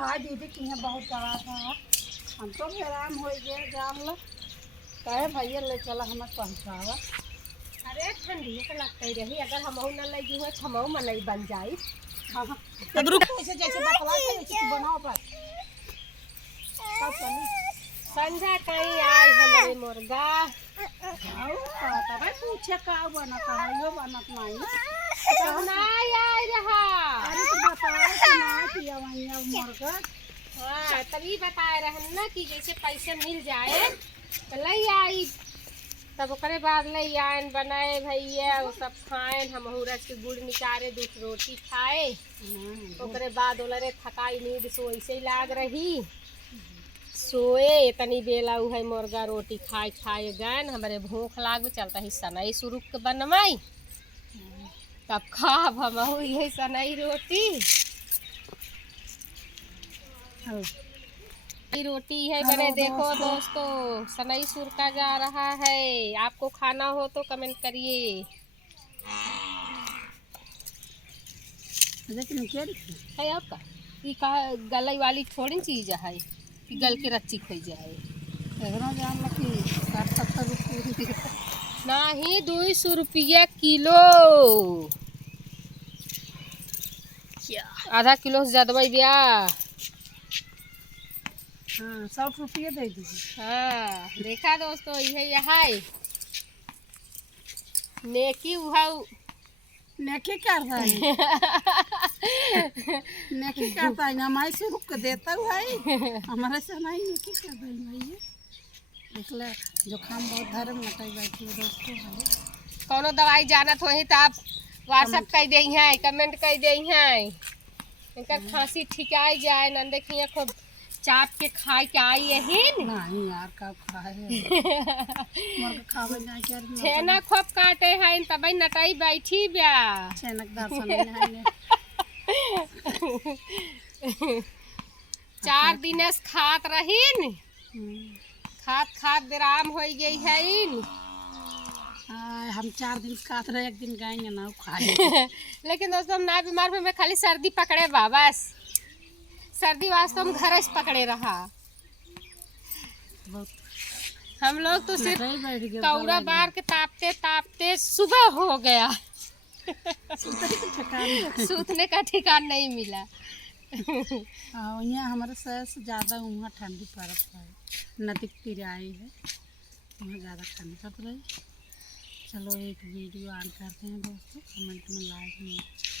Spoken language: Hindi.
हाँ दीदी की बहुत बड़ा था। हम तो आराम हो गए जान लो कहे भैया ले चला हमें पहुँचावा। अरे ठंडी तो लगता ही रही, अगर हम न लगी हुए हम मलाई बन जाई। हाँ हाँ अब रुक ऐसे जैसे बतला थे वैसे तू बनाओ पर कब चली संझा कहीं आई हमारे मुर्गा। आओ कहता भाई पूछे का बना कहा यो बनत नहीं तब नहीं आई रहा। अरे तो बताओ कि ना किया वहीं अब मुर्गा। हाँ तभी बताए रहन ना कि जैसे पैसे मिल जाए तो लई आई, तब ओकरे बाद लई आयन बनाए भैया वो सब खाए, हम रस के गुड़ निकारे दूध रोटी खाए। ओकरे बाद ओलरे थकाई नींद सो ऐसे ही लाग रही, सोए तनी बेला है मुर्गा रोटी खाए खाए गन हमारे भूख लाग चलता ही सनई शुरू के बनवाई, तब खाब हम यही सनई रोटी। रोटी है बने देखो दोस्तों, सनई सुर का जा रहा है। आपको खाना हो तो कमेंट करिए। है आपका ये का गलाई वाली थोड़ी चीज है कि गल के रच्ची खाई जाए। जान लगी 60-70 रुपये नहीं 200 रुपया किलो, आधा किलो से ज्यादा ब्या। हाँ 60 रुपये दे दीजिए। हाँ देखा दोस्तों यही है नेकी उहाऊ नेकी करता है नेकी करता है हमारे से रुक देता है हमारे से नहीं नेकी कर रही भैया इसलिए जो खाम बहुत धर्म नटाई बैठी है दोस्तों। कोनो दवाई जानत होही तो आप व्हाट्सएप कर दी हैं, कमेंट कर दी हैं, इनकर खांसी ठीक आई जाए न देखिए खूब चाप के खाए के आई यही नहीं यार कब खाए मुर्गा खावे नहीं कर छेना खूब काटे हैं तब नटाई बैठी ब्या छेनक दर्शन नहीं 4 दिन से खात रहीन, खात खात विराम हो गई है इन। हम 4 दिन खात रहे, एक दिन गाएंगे ना खाए लेकिन दोस्तों हम ना बीमार में खाली सर्दी पकड़े बा बस, सर्दी वास्तव में घर से पकड़े रहा। हम लोग तो सिर्फ कौरा बार के तापते तापते सुबह हो गया सूतने का ठिकाना नहीं मिला। यहाँ हमारे शहर से ज़्यादा वहाँ ठंडी पड़ता है, नदी किराई है वहाँ ज़्यादा ठंडी पड़ रही। चलो एक वीडियो ऑन करते हैं दोस्तों, कमेंट में लाइक में